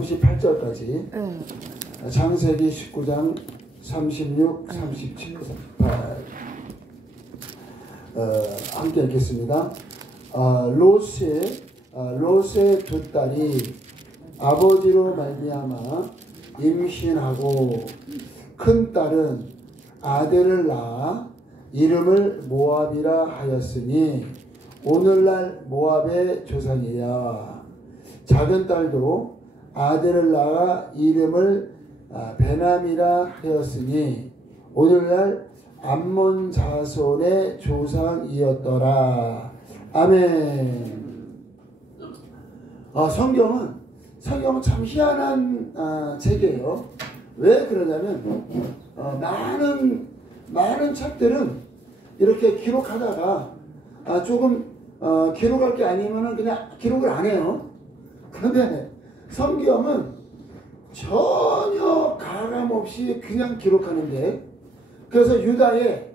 38절까지 창세기 19장 36, 37, 38 함께 읽겠습니다. 롯의 두 딸이 아버지로 말미암아 임신하고 큰 딸은 아들을 낳아 이름을 모압이라 하였으니 오늘날 모압의 조상이야. 작은 딸도 아들을 낳아 이름을 베남이라 하였으니 오늘날 암몬 자손의 조상이었더라. 아멘. 성경은 참 희한한 책이에요. 왜 그러냐면 많은 책들은 이렇게 기록하다가 조금 기록할 게 아니면은 그냥 기록을 안 해요. 그런데 성경은 전혀 가감 없이 그냥 기록하는데, 그래서 유다의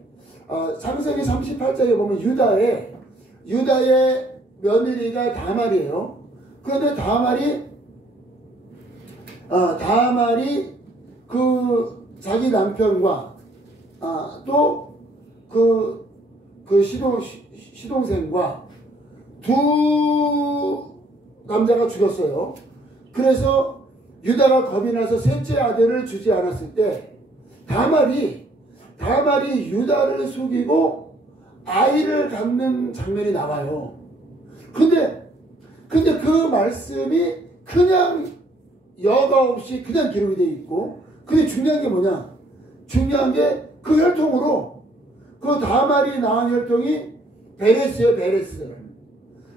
창세기 38장에 보면 유다의 며느리가 다말이에요. 그런데 다말이 그 자기 남편과 또 그 시동생과 두 남자가 죽었어요. 그래서 유다가 겁이 나서 셋째 아들을 주지 않았을 때 다말이 유다를 속이고 아이를 갖는 장면이 나와요. 근데 그 말씀이 그냥 여과 없이 그냥 기록이 되어 있고, 근데 중요한 게 뭐냐? 중요한 게 그 혈통으로, 그 다말이 낳은 혈통이 베레스예요. 베레스.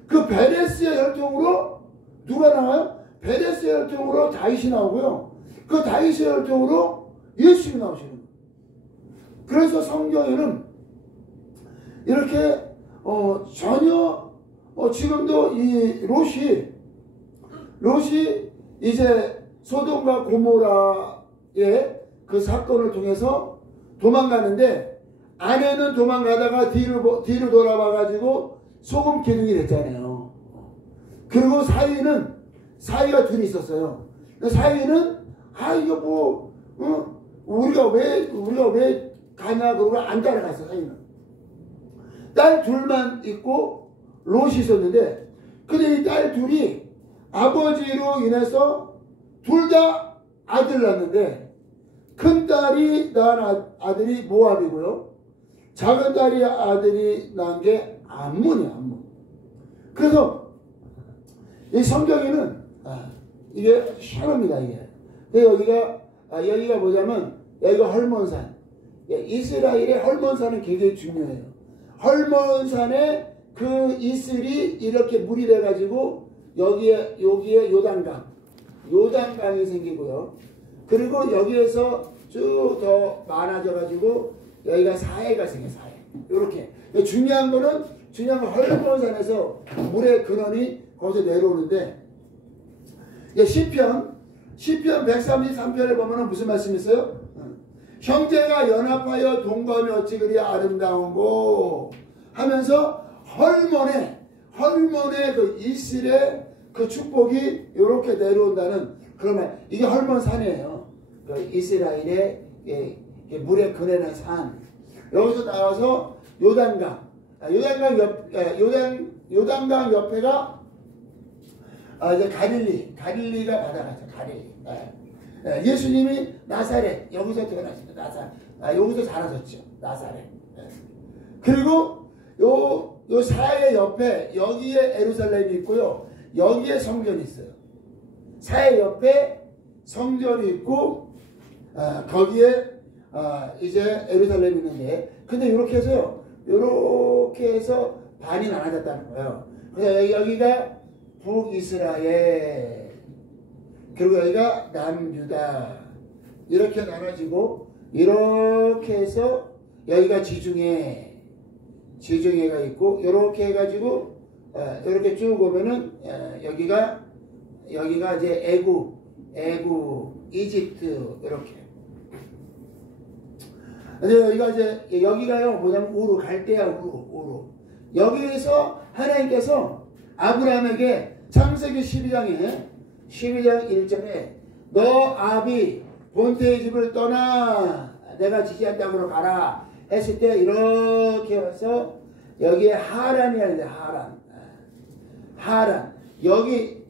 그 베레스의 혈통으로 누가 나와요? 베레스의 혈통으로 다윗이 나오고요. 그 다윗의 혈통으로 예수님이 나오시는 거예요. 그래서 성경에는 이렇게 전혀 지금도 이 롯이 이제 소돔과 고모라의 그 사건을 통해서 도망가는데, 아내는 도망가다가 뒤로 돌아봐가지고 소금 기둥이 됐잖아요. 그리고 사위가 둘이 있었어요. 사위는 이거 뭐 우리가 왜 가냐 그러고 안 따라갔어. 사위는 딸 둘만 있고 롯이 있었는데, 근데 이 딸 둘이 아버지로 인해서 둘 다 아들 낳았는데, 큰 딸이 낳은 아들이 모압이고요, 작은 딸이 아들이 낳은 게 암몬이야. 암몬. 그래서 이 성경에는 이게 희한합니다. 이게 여기가 뭐냐면, 여기가 헐몬산. 이스라엘의 헐몬산은 굉장히 중요해요. 헐몬산에 그 이슬이 이렇게 물이 돼가지고 여기에 요단강이 생기고요. 그리고 여기에서 쭉 더 많아져가지고 여기가 사해가 생겨요. 사해. 이렇게. 중요한 건 헐몬산에서 물의 근원이 거기서 내려오는데, 시편 133편에 보면 무슨 말씀이 있어요? 형제가 연합하여 동거하면 어찌 그리 아름다운고 하면서 헐몬의 그 이슬의 그 축복이 이렇게 내려온다는, 그러면 이게 헐몬산이에요. 그 이스라엘의 물의 근원의 산. 여기서 나와서 요단강 옆에가 이제 갈릴리가 바다가죠. 갈릴리. 예수님이 나사렛, 여기서 태어나셨죠. 여기서 자라셨죠. 나사렛. 그리고 요 사해 옆에 여기에 예루살렘이 있고요. 여기에 성전이 있어요. 사해 옆에 성전이 있고, 거기에 이제 예루살렘이 있는데, 근데 이렇게 해서 반이 나눠졌다는 거예요. 그래서 여기가 북이스라엘, 그리고 여기가 남유다, 이렇게 나눠지고, 이렇게 해서 여기가 지중해가 있고, 이렇게 해가지고 이렇게 쭉 오면은 여기가 이제 애굽, 이집트, 이렇게. 근데 여기가요 뭐냐면 우루, 갈대아 우루. 여기에서 하나님께서 아브라함에게 창세기 12장에 12장 1절에 너 아비 본태의 집을 떠나 내가 지시한 땅으로 가라 했을 때 이렇게 와서 여기에 하란이라는데 하란 여기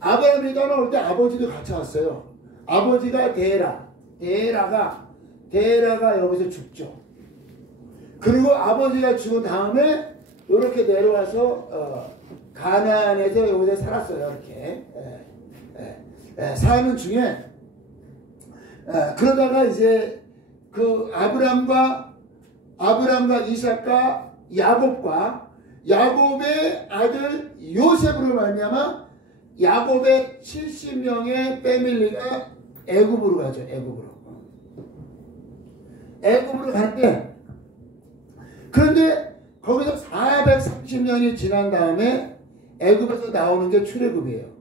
아브라함이 떠나올 때 아버지도 같이 왔어요. 아버지가 데라가 여기서 죽죠. 그리고 아버지가 죽은 다음에 이렇게 내려와서 가나안에서 여기서 살았어요. 이렇게 사는 중에 그러다가 이제 그 아브람과 이삭과 야곱의 아들 요셉으로 말미암아 야곱의 70명의 패밀리가 애굽으로 가죠. 애굽으로 가는데 그런데 거기서 430년이 지난 다음에 애굽에서 나오는 게 출애굽이에요.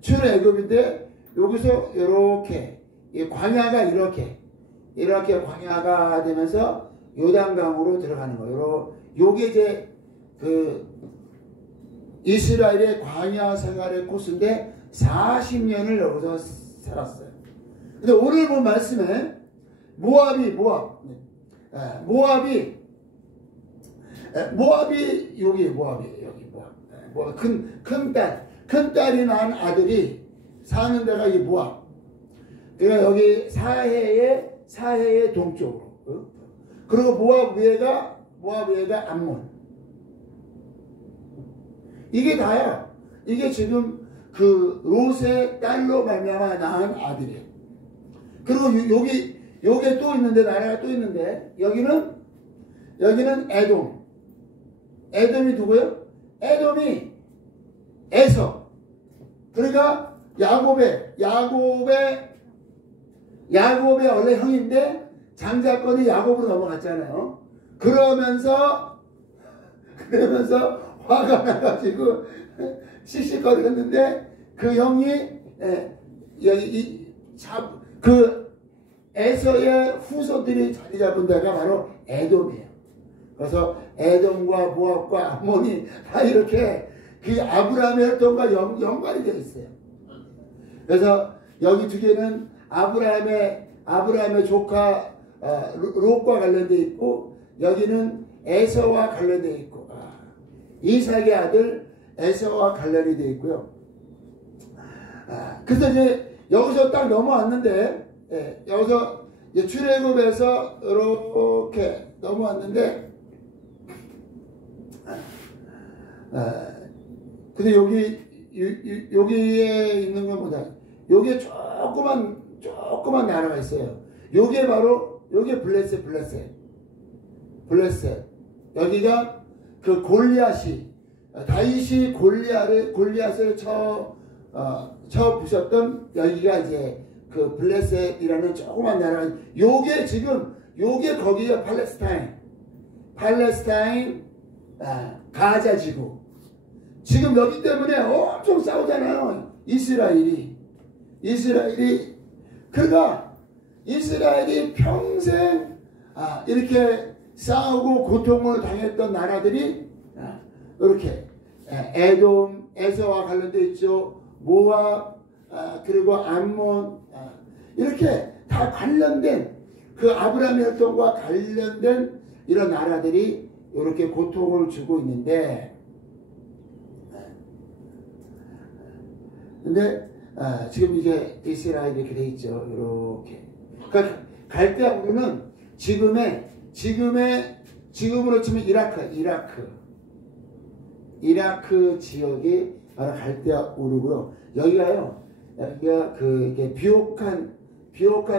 출애굽인데 여기서 이렇게 이 광야가 이렇게 광야가 되면서 요단강으로 들어가는 거예요. 요게 이제 그 이스라엘의 광야 생활의 코스인데 40년을 여기서 살았어요. 근데 오늘 본 말씀에 모압이 여기 모압 큰 딸이 낳은 아들이 사는 데가 이 모압. 그러니까 여기 사해의 동쪽으로. 그리고 모압 위에가 암몬. 이게 다야. 이게 지금 그 롯의 딸로 말미암아 낳은 아들이에요. 그리고 요게 또 있는데 나라가 또 있는데 여기는 에돔. 에돔이 누구예요? 에돔이 에서. 그러니까 야곱의 원래 형인데 장자권이 야곱으로 넘어갔잖아요. 그러면서 화가 나가지고 씩씩거렸는데 그 형이 그 에서의 후손들이 자리 잡은 데가 바로 에돔이에요. 그래서 에돔과 모압과 암몬이 다 이렇게 그 아브라함의 혈통과 연관이 되어 있어요. 그래서 여기 두 개는 아브라함의 조카 롯과 관련되어 있고 여기는 에서와 관련되어 있고 이삭의 아들 에서와 관련이 되어 있고요. 그래서 이제 여기서 딱 넘어왔는데 여기서 이제 출애굽에서 이렇게 넘어왔는데 근데 여기에 있는 것보다 여기에 조그만 나라가 있어요. 요게 바로 블레셋. 여기가 그 골리앗이 다윗이 골리앗을 쳐 부셨던 여기가 이제 그 블레셋이라는 조그만 나라. 요게 거기가 팔레스타인 가자 지구. 지금 여기 때문에 엄청 싸우잖아요. 이스라엘이 그러니까 이스라엘이 평생 이렇게 싸우고 고통을 당했던 나라들이 이렇게 에돔, 에서와 관련되어 있죠. 모압, 그리고 암몬 이렇게 다 관련된 그 아브라함의 혈통과 관련된 이런 나라들이 이렇게 고통을 주고 있는데 근데 지금 이게 이스라엘이 이렇게 돼 있죠. 이렇게. 그러니까 갈대아우르는 지금으로 치면 이라크 지역이 바로 갈대아우르고요. 여기가 이게 비옥한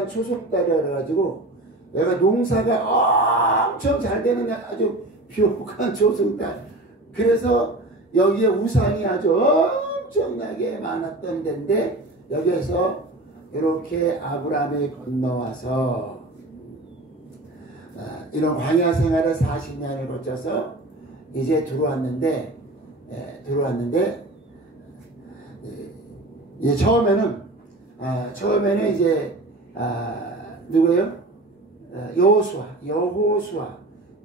초속달이라 그래가지고 얘가 농사가 엄청 잘 되는 아주 비옥한 초속달. 그래서 여기에 우상이 아주 엄청나게 많았던 데인데 여기에서 이렇게 아브라함이 건너와서 이런 광야 생활을 40년을 거쳐서 이제 들어왔는데 이제 처음에는 이제 누구예요?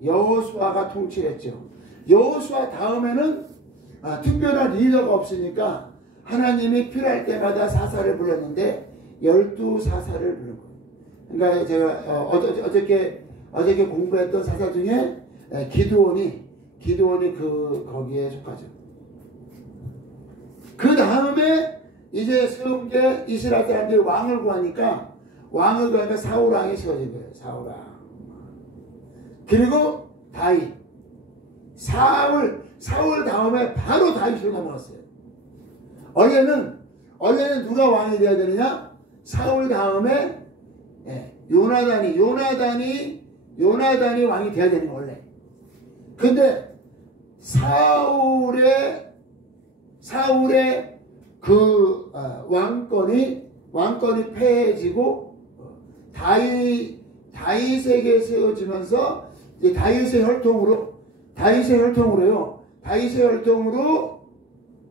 여호수아가 통치했죠. 여호수아 다음에는 특별한 리더가 없으니까 하나님이 필요할 때마다 사사를 불렀는데 12사사를 부른 거예요. 그러니까 제가 어저께 공부했던 사사 중에 기드온이 거기에 속하죠. 그 다음에 이제 세운게 이스라엘 사람들이 왕을 구하니까 사울 왕이 세워진 거예요. 사울 왕. 그리고 다윗. 사울 다음에 바로 다윗으로 넘어갔어요. 원래는 누가 왕이 되어야 되느냐? 사울 다음에 요나단이 왕이 되어야 되는 거 원래. 근데 사울의 그 왕권이 패해지고 다윗에게 세워지면서 이제 다윗의 혈통으로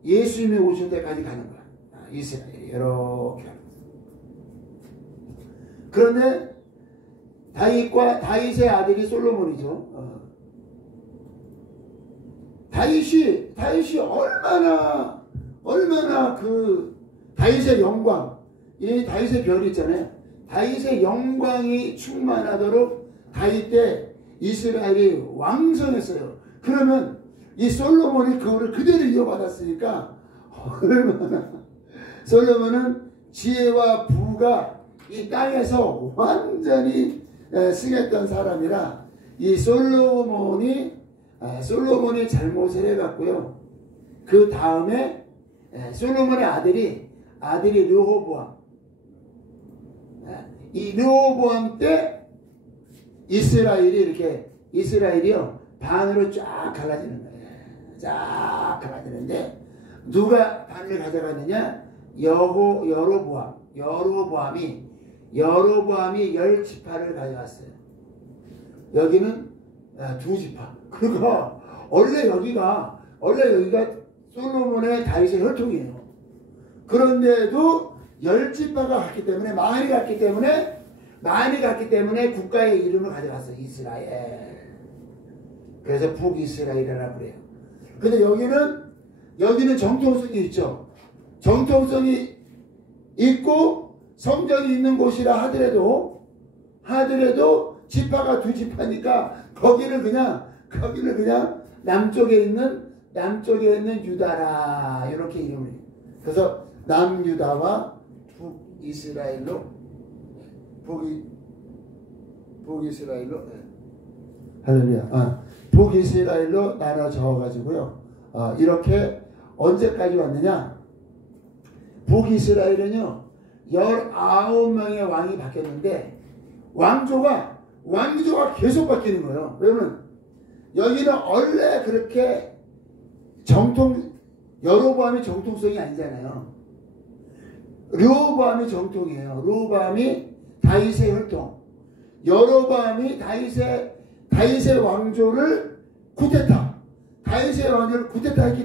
예수님이 오실 때까지 가는 거야. 이스라엘이 이렇게. 그런데 다윗의 아들이 솔로몬이죠. 다윗이 얼마나 그 다윗의 영광, 이 다윗의 별이 있잖아요. 다윗의 영광이 충만하도록 다윗 때 이스라엘이 왕성했어요. 그러면 이 솔로몬이 그거를 그대로 이어받았으니까 얼마나 솔로몬은 지혜와 부가 이 땅에서 완전히 승했던 사람이라 이 솔로몬이 잘못을 해갖고요. 그 다음에 솔로몬의 아들이 르호보암. 이 르호보암 때 이스라엘이요 반으로 쫙 갈라지는 거예요. 쫙 갈라지는데 누가 반을 가져갔느냐? 여로보암이 10지파를 가져갔어요. 여기는 2지파. 그리고 원래 여기가 솔로몬의 다윗의 혈통이에요. 그런데도 10지파가 갔기 때문에 많이 갔기 때문에 국가의 이름을 가져갔어요. 이스라엘. 그래서 북이스라엘이라고 그래요. 근데 여기는 정통성이 있죠. 정통성이 있고 성전이 있는 곳이라 하더라도 지파가 2지파니까 거기는 그냥 남쪽에 있는 유다라 이렇게 이름을 해요. 그래서 남유다와 북이스라엘로 나눠져 가지고요. 이렇게 언제까지 왔느냐? 북이스라엘은요 19명의 왕이 바뀌었는데 왕조가 계속 바뀌는 거예요. 왜냐면 여기는 원래 그렇게 여로보암이 정통성이 아니잖아요. 르호보암이 정통이에요. 르호보암이 다윗의 혈통. 여로보암이 다윗의 왕조를 쿠데타했기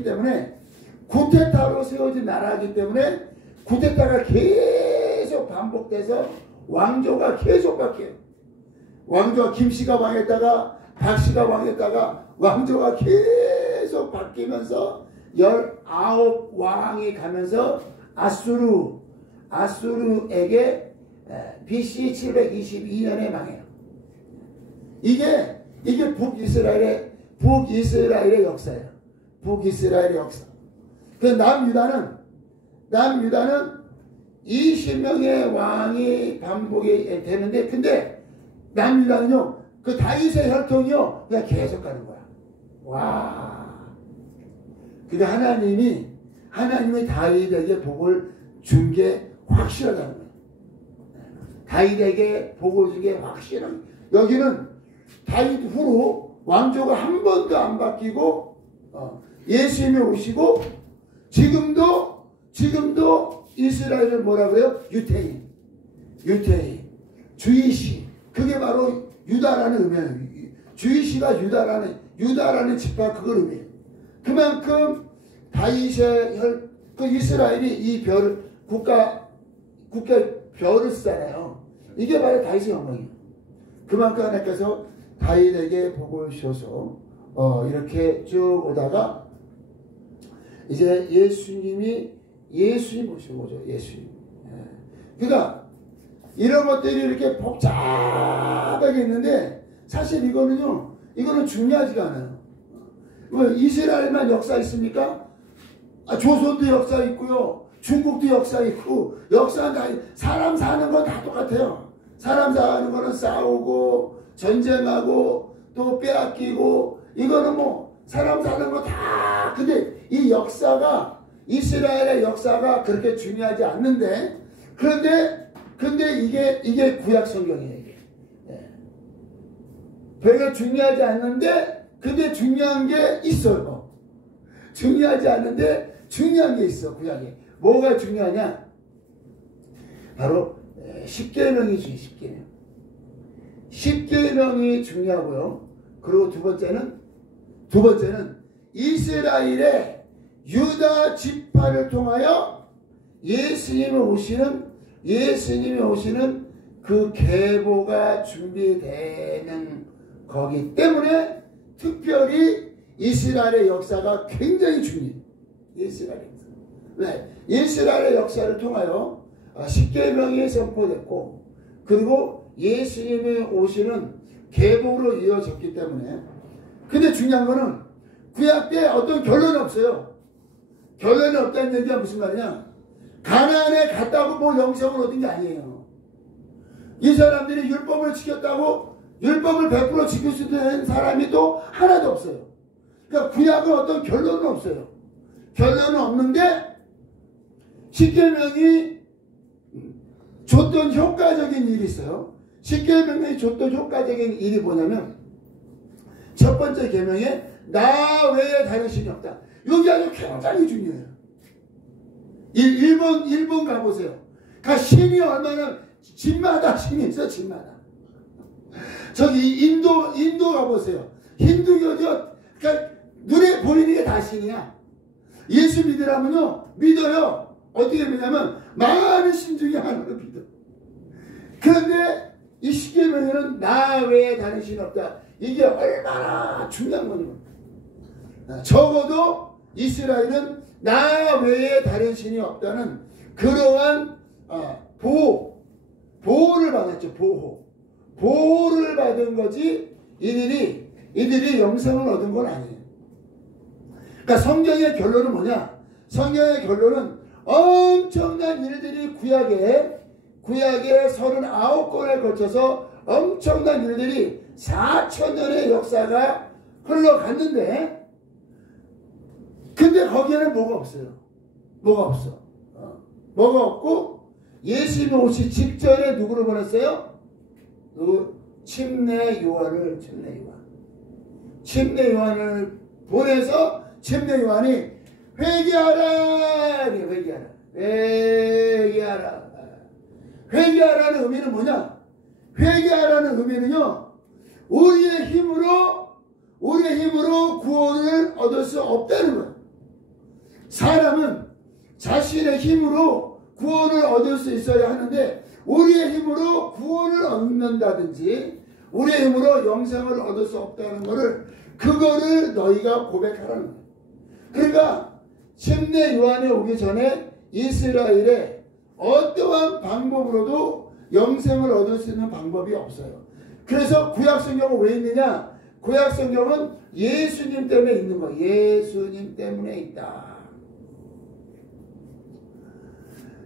때문에 쿠데타로 세워진 나라이기 때문에 쿠데타가 계속 반복돼서 왕조가 계속 바뀌어요. 왕조가 김씨가 왕했다가 박씨가 왕했다가 왕조가 계속 바뀌면서 19왕이 가면서 아수르에게 BC 722년에 망해요. 이게 북이스라엘의 역사예요. 북이스라엘의 역사. 그 남유다는 20명의 왕이 반복이 되는데, 근데 남유다는요, 그 다윗의 혈통이요, 그냥 계속 가는 거야. 와. 그러니까 하나님이 다윗에게 복을 준 게 확실하다는 거예요. 다윗에게 복을 준 게 확실한. 여기는 다윗 후로 왕조가 한 번도 안 바뀌고, 예수님이 오시고, 지금도 이스라엘을 뭐라 그래요? 유태인. 주이시. 그게 바로 유다라는 의미예요. 주이시가 유다라는 지파 그걸 의미해요. 그만큼 다윗의 그 이스라엘이 이 국가 별을 쓰잖아요. 이게 바로 다윗의 영광이에요. 그만큼 하나님께서 다윗에게 복을 주셔서 이렇게 쭉 오다가 이제 예수님이 예수님 오신 거죠. 예수님. 그러니까 이런 것들이 이렇게 복잡하게 있는데 사실 이거는 중요하지가 않아요. 뭐 이스라엘만 역사 있습니까? 조선도 역사 있고요. 중국도 역사 있고 역사는 다 사람 사는 건 다 똑같아요. 사람 사는 거는 싸우고 전쟁하고 또 빼앗기고 이거는 뭐 사람 사는 거 다 근데 이 역사가 이스라엘의 역사가 그렇게 중요하지 않는데 근데 이게 구약 성경이에요. 이게. 별로 중요하지 않는데 근데 중요한 게 있어요. 중요하지 않는데 중요한 게 있어. 구약에 뭐가 중요하냐? 바로 10계명이 중요해요. 10계명이 중요하고요. 그리고 두 번째는 이스라엘의 유다 지파를 통하여 예수님이 오시는 그 계보가 준비되는 거기 때문에 특별히 이스라엘의 역사가 굉장히 중요해요. 이스라엘의 역사를 통하여 10계명이 선포됐고 그리고 예수님이 오시는 계보로 이어졌기 때문에 근데 중요한 거는 구약 때 어떤 결론이 없어요. 결론이 없다는 얘기가 무슨 말이냐? 가나안에 갔다고 뭐 영생을 얻은 게 아니에요. 이 사람들이 율법을 지켰다고 율법을 100% 지킬 수 있는 사람이 또 하나도 없어요. 그러니까 구약은 어떤 결론은 없어요. 결론은 없는데 10계명이 줬던 효과적인 일이 있어요. 10계명이 줬던 효과적인 일이 뭐냐면 첫 번째 계명에 나 외에 다른 신이 없다. 여기 아주 굉장히 중요해요. 일본 가보세요. 신이 얼마나 집마다 신이 있어. 집마다. 저기 인도 가보세요. 힌두교죠. 그러니까 눈에 보이는 게 다 신이야. 예수 믿으라면요 믿어요. 어떻게 믿냐면 많은 신 중에 하나를 믿어. 그런데 이 10계명에는 나 외에 다른 신이 없다. 이게 얼마나 중요한 거냐면 적어도 이스라엘은 나 외에 다른 신이 없다는 그러한 보호를 받았죠. 보호를 받은 거지 이들이 영생을 얻은 건 아니에요. 그러니까 성경의 결론은 뭐냐? 성경의 결론은 엄청난 일들이 구약에 39권에 걸쳐서 엄청난 일들이 4,000년의 역사가 흘러갔는데 근데 거기에는 뭐가 없어요. 뭐가 없어. 뭐가 없고 예수님이 오시 직전에 누구를 보냈어요? 침례 요한을 보내서 침례 요한이 회개하라는 의미는 뭐냐? 회개하라는 의미는요 우리의 힘으로 구원을 얻을 수 없다는 거예요. 사람은 자신의 힘으로 구원을 얻을 수 있어야 하는데 우리의 힘으로 구원을 얻는다든지 우리의 힘으로 영생을 얻을 수 없다는 것을 그거를 너희가 고백하라는 거예요. 그러니까 침례 요한이 오기 전에 이스라엘에 어떠한 방법으로도 영생을 얻을 수 있는 방법이 없어요. 그래서 구약성경은 왜 있느냐? 구약성경은 예수님 때문에 있는 거예요. 예수님 때문에 있다.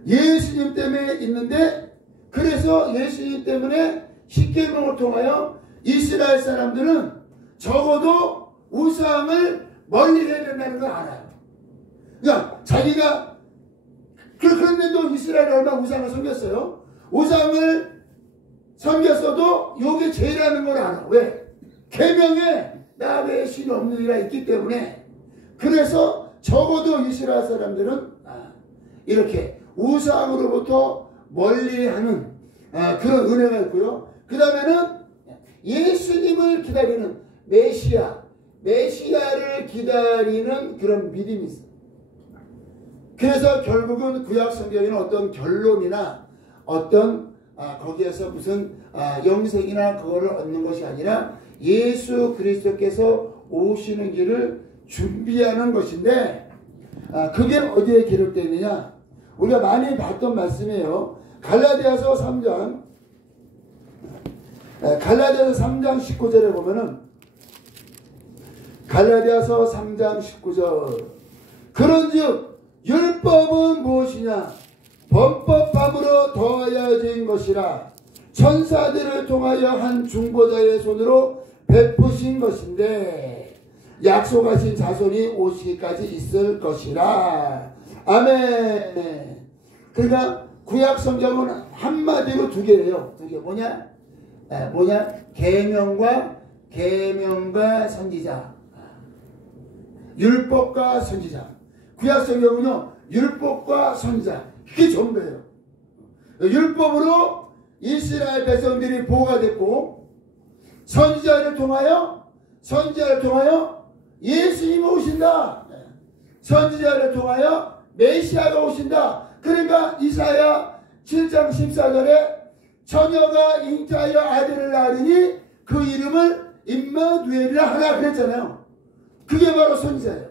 예수님 때문에 있는데 그래서 예수님 때문에 10계명을 통하여 이스라엘 사람들은 적어도 우상을 멀리 해야 된다는 걸 알아요. 그러니까 자기가 그런데도 이스라엘이 얼마나 우상을 섬겼어요? 우상을 섬겼어도 요게 죄라는 걸 알아. 왜? 계명에 나 외에 신이 없는 이라 있기 때문에 그래서 적어도 이스라엘 사람들은 이렇게 우상으로부터 멀리하는 그런 은혜가 있고요. 그 다음에는 예수님을 기다리는 메시아를 기다리는 그런 믿음이 있어요. 그래서 결국은 구약 성경에는 어떤 결론이나 어떤 거기에서 무슨 영생이나 그거를 얻는 것이 아니라 예수 그리스도께서 오시는 길을 준비하는 것인데 그게 어디에 기록되어 있느냐? 우리가 많이 봤던 말씀이에요. 갈라디아서 3장 19절에 보면은 갈라디아서 3장 19절 그런즉 율법은 무엇이냐 범법함으로 더하여진 것이라 천사들을 통하여 한 중보자의 손으로 베푸신 것인데 약속하신 자손이 오시기까지 있을 것이라. 아멘. 그러니까 구약 성경은 한마디로 두 개예요. 두 개 뭐냐? 계명과 선지자. 율법과 선지자. 구약 성경은요 율법과 선지자 이게 전부예요. 율법으로 이스라엘 백성들이 보호가 됐고 선지자를 통하여 예수님이 오신다. 선지자를 통하여 메시아가 오신다. 그러니까 이사야 7장 14절에 처녀가 잉태하여 아들을 낳으니 그 이름을 임마누엘이라 하라 그랬잖아요. 그게 바로 선지자예요.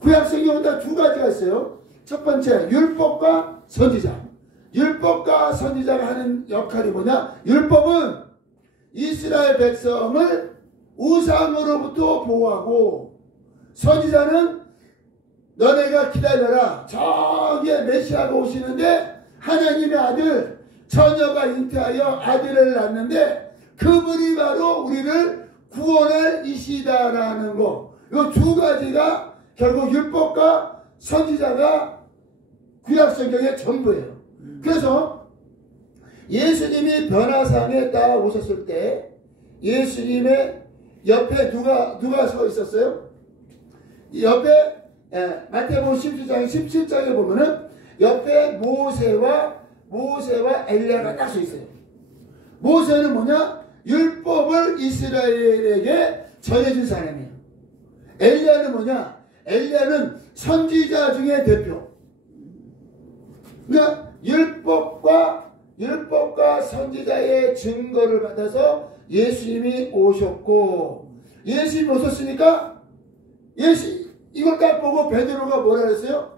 구약 성경은 다 두 가지가 있어요. 첫 번째 율법과 선지자. 율법과 선지자가 하는 역할이 뭐냐? 율법은 이스라엘 백성을 우상으로부터 보호하고 선지자는 너네가 기다려라. 저기에 메시아가 오시는데 하나님의 아들 처녀가 잉태하여 아들을 낳는데 그분이 바로 우리를 구원할 이시다라는 거. 이 두 가지가 결국 율법과 선지자가 구약 성경의 전부예요. 그래서 예수님이 변화산에 따라오셨을 때 예수님의 옆에 누가 서 있었어요? 옆에 마태복음 17장에 17장에 보면은 옆에 모세와 엘리야가 딱 서 있어요. 모세는 뭐냐? 율법을 이스라엘에게 전해준 사람이에요. 엘리야는 뭐냐? 엘리야는 선지자 중에 대표. 그러니까 율법과 선지자의 증거를 받아서 예수님이 오셨고 예수님이 오셨으니까 이걸 딱 보고 베드로가 뭐라 그랬어요?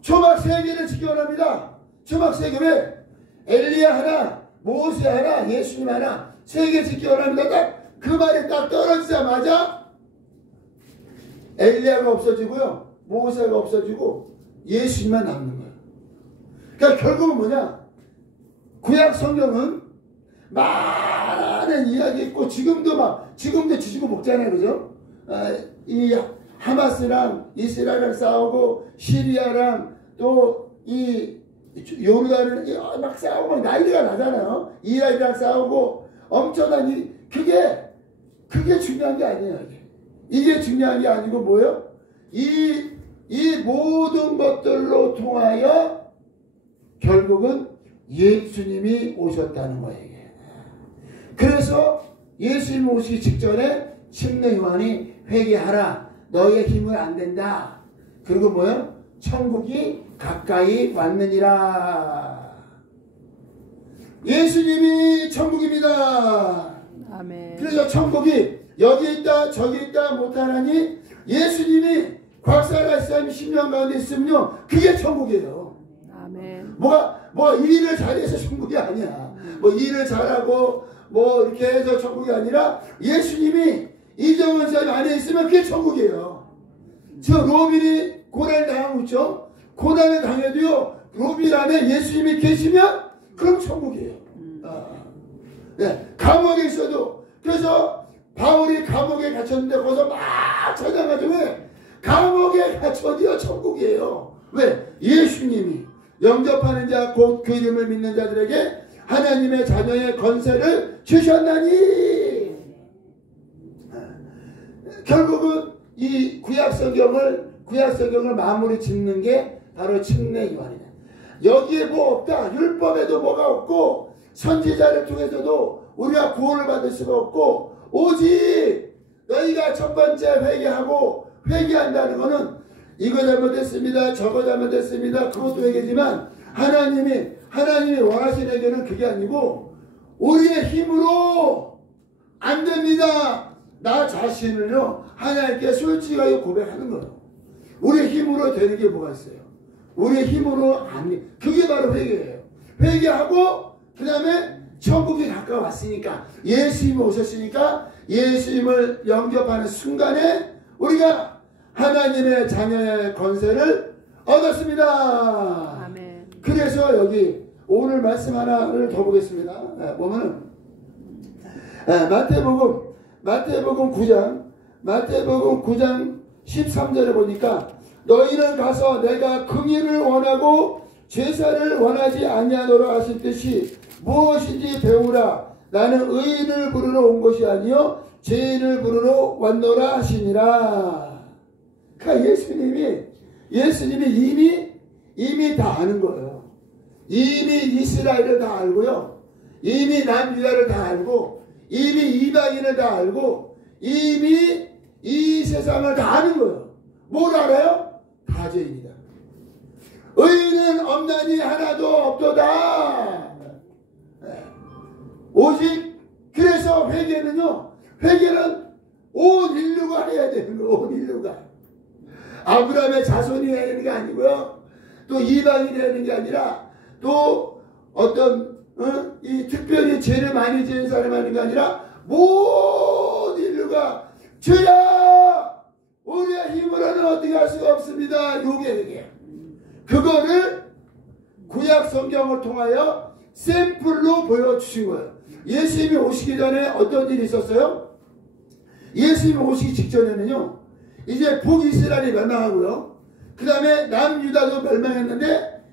초막 3개를 지켜원합니다. 초막 3개 왜? 엘리야 하나, 모세 하나, 예수님 하나 3개 지켜원합니다. 딱 그 말이 딱 떨어지자마자 엘리야가 없어지고요. 모세가 없어지고 예수님만 남는 거예요. 그러니까 결국은 뭐냐? 구약 성경은 많은 이야기 있고 지금도 지지고 먹잖아요. 그죠? 이 하마스랑 이스라엘랑 싸우고 시리아랑 또 이 요르단을 막 싸우고 막 난리가 나잖아요. 이스라엘이랑 싸우고 엄청난 일이 그게 중요한 게 아니에요. 이게 중요한 게 아니고 뭐예요? 이 모든 것들로 통하여 결국은 예수님이 오셨다는 거예요. 그래서 예수님 오시기 직전에 침례 요한이 회개하라. 너의 힘은 안 된다. 그리고 뭐예요? 천국이 가까이 왔느니라. 예수님이 천국입니다. 아멘. 그래서 천국이 여기 있다 저기 있다 못하나니 예수님이 곽살아있음 10년 가운데 있으면요 그게 천국이에요. 아멘. 뭐 일을 잘해서 천국이 아니야. 뭐 일을 잘하고 뭐 이렇게 해서 천국이 아니라 예수님이 이정원 사람 안에 있으면 그게 천국이에요. 저 로빈이 고난을 당하고 있죠. 고난을 당해도요 로빈 안에 예수님이 계시면 그럼 천국이에요. 네, 감옥에 있어도 그래서 바울이 감옥에 갇혔는데 거기서 막 찾아가지고 왜? 감옥에 갇혀도요 천국이에요. 왜? 예수님이 영접하는 자 곧 그 이름을 믿는 자들에게 하나님의 자녀의 권세를 주셨나니. 결국은 이 구약 성경을 마무리 짓는 게 바로 침례 요한이다. 여기에 뭐 없다. 율법에도 뭐가 없고 선지자를 통해서도 우리가 구원을 받을 수가 없고 오직 너희가 첫 번째 회개한다는 것은 이거 잘못했습니다. 저거 잘못했습니다. 그것도 회개지만 하나님이 원하시는 회개는 그게 아니고 우리의 힘으로 안 됩니다. 나 자신을요 하나님께 솔직하게 고백하는 거예요. 우리의 힘으로 되는 게 뭐가 있어요? 우리의 힘으로 안 돼. 그게 바로 회개예요. 회개하고 그 다음에 천국이 가까웠으니까 예수님이 오셨으니까 예수님을 영접하는 순간에 우리가 하나님의 자녀의 권세를 얻었습니다. 아멘. 그래서 여기 오늘 말씀 하나를 더 보겠습니다. 보면은 마태복음 9장 13절에 보니까 너희는 가서 내가 긍휼을 원하고 제사를 원하지 아니하노라 하셨듯이 무엇인지 배우라. 나는 의인을 부르러 온 것이 아니요 죄인을 부르러 왔노라 하시니라. 그러니까 예수님이 이미 다 아는 거예요. 이미 이스라엘을 다 알고요. 이미 남유다를 다 알고 이미 이방인을 다 알고 이미 이 세상을 다 아는 거예요. 뭘 알아요? 다 죄인이다. 의인은 없나니 하나도 없도다. 오직 그래서 회개는 온 인류가 해야 되는 거예요. 온 인류가. 아브라함의 자손이 해야 되는 게 아니고요. 또 이방인이 해야 되는 게 아니라 또 어떤 이 특별히 죄를 많이 지은 사람이 하는 게 아니라 모든 인류가 주야 우리의 힘으로는 어떻게 할 수가 없습니다. 요게 회개예요. 그거를 구약 성경을 통하여 샘플로 보여주신 거예요. 예수님이 오시기 전에 어떤 일이 있었어요? 예수님이 오시기 직전에는요, 이제 북이스라엘이 멸망하고요, 그 다음에 남유다도 멸망했는데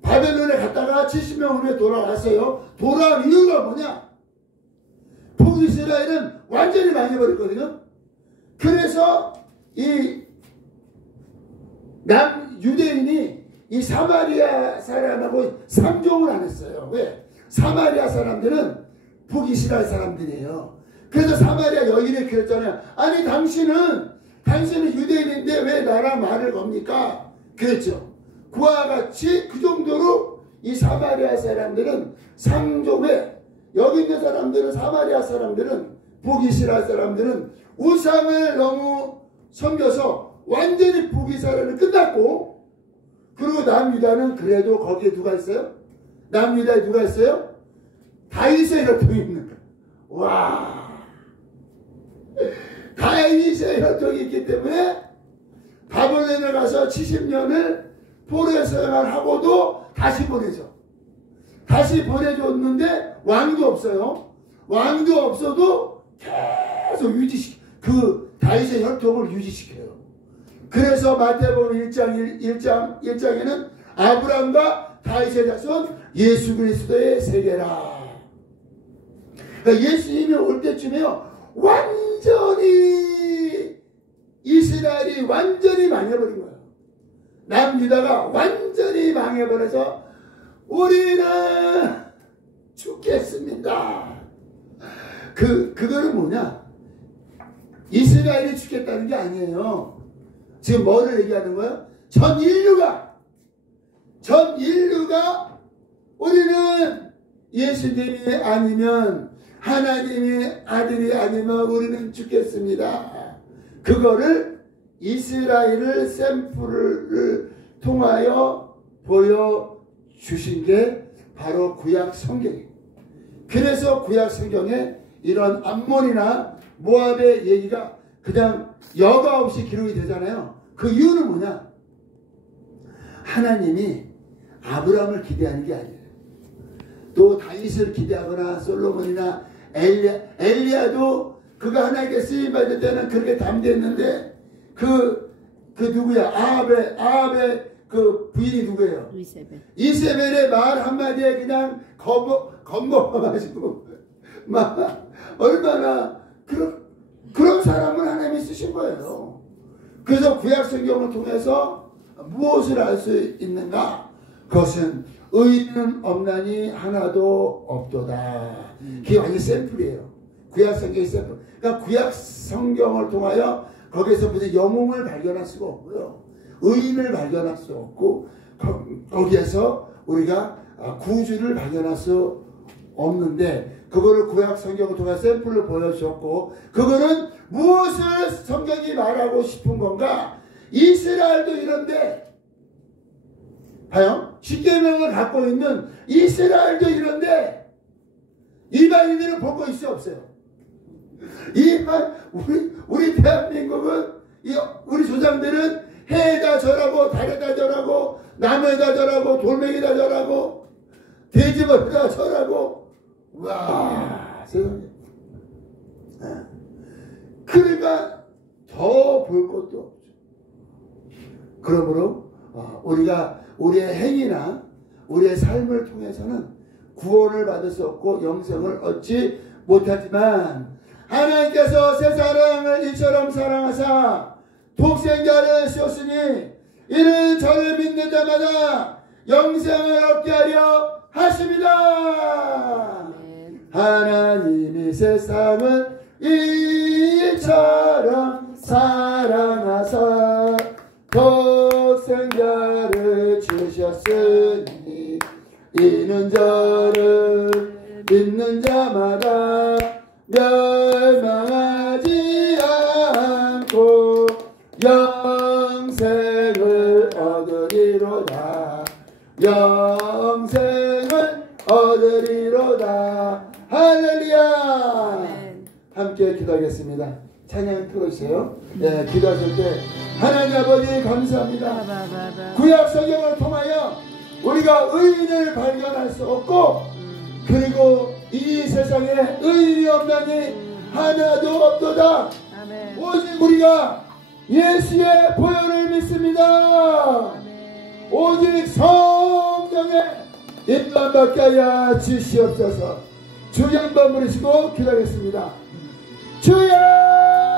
바벨론에 갔다가 70명 후에 돌아왔어요. 돌아온 이유가 뭐냐? 북이스라엘은 완전히 망해버렸거든요. 그래서 이 남유대인이 이 사마리아 사람하고 상종을 안 했어요. 왜? 사마리아 사람들은 북이스라엘 사람들이에요. 그래서 사마리아 여인이 그랬잖아요. 아니 당신은 유대인인데 왜 나랑 말을 겁니까? 그랬죠. 그와 같이 그 정도로 이 사마리아 사람들은 상종에, 여기 있는 사람들은, 사마리아 사람들은, 북이스라엘 사람들은 우상을 너무 섬겨서 완전히 북이스라엘은 끝났고, 그리고 남유다는 그래도 거기에 누가 있어요? 남유다에 누가 있어요? 다윗의 혈통이 있는 거예요. 와, 다윗의 혈통이 있기 때문에 바벨론에 가서 70년을 포로의 생활을 하고도 다시 보내죠. 다시 보내줬는데 왕도 없어요. 왕도 없어도 계속 그 다윗의 혈통을 유지시켜요. 그래서 마태복음 1장에는 아브라함과 다윗의 자손 예수 그리스도의 세계라. 그러니까 예수님이 올 때쯤에요, 완전히 이스라엘이 완전히 망해버린 거예요. 남유다가 완전히 망해버려서 우리는 죽겠습니다. 그거는 뭐냐? 이스라엘이 죽겠다는 게 아니에요. 지금 뭐를 얘기하는 거예요? 전 인류가 우리는 예수님이 아니면, 하나님의 아들이 아니면 우리는 죽겠습니다. 그거를 이스라엘을 샘플을 통하여 보여주신 게 바로 구약 성경이에요. 그래서 구약 성경에 이런 암몬이나 모압의 얘기가 그냥 여과 없이 기록이 되잖아요. 그 이유는 뭐냐? 하나님이 아브라함을 기대하는 게 아니에요. 또 다윗을 기대하거나 솔로몬이나 엘리야도 그가 하나님께 쓰임받을 때는 그렇게 담대했는데 그 누구야? 아합의 그 부인이 누구예요? 이세벨의 말 한마디에 그냥 겁먹어가지고 막 얼마나 그런 사람을 하나님이 쓰신 거예요. 그래서 구약 성경을 통해서 무엇을 알 수 있는가? 그것은 의인은 없나니 하나도 없도다. 그게 완전 샘플이에요. 구약 성경의 샘플. 그러니까 구약 성경을 통하여 거기서 무슨 영웅을 발견할 수가 없고요, 의인을 발견할 수 없고, 거기에서 우리가 구주를 발견할 수 없는데, 그거를 구약 성경을 통해 샘플로 보여주셨고, 그거는 무엇을 성경이 말하고 싶은 건가? 이스라엘도 이런데 봐요. 십계명을 갖고 있는 이스라엘도 이런데 이방인들은 볼 거 있어 없어요? 우리 대한민국은 우리 조상들은 해에다 절하고 달에다 절하고 나무에다 절하고 돌멩이다 절하고 돼지벌에다 절하고 와 세상에. 그러니까 더 볼 것도 없죠. 그러므로 우리가 우리의 행위나 우리의 삶을 통해서는 구원을 받을 수 없고 영생을 얻지 못하지만 하나님께서 세상을 이처럼 사랑하사 독생자를 씌웠으니 이는 저를 믿는 자마다 영생을 얻게 하려 하십니다. 하나님이 세상을 이처럼 사랑하사 독생자를 주셨으니 이는 저를 믿는 자마다 멸망하지 않고 영생을 얻으리로다. 영생을 얻으리로다. 할렐루야. 함께 기도하겠습니다. 찬양 틀어주세요. 네, 기도하실 때 하나님 아버지 감사합니다. 구약 성경을 통하여 우리가 의인을 발견할 수 없고 그리고 이 세상에 의인이 없나니 하나도 없도다. 오직 우리가 예수의 보혈을 믿습니다. 오직 성경에 입만받게 하여 주시옵소서. 주여 한번 부르시고 기도하겠습니다. 주여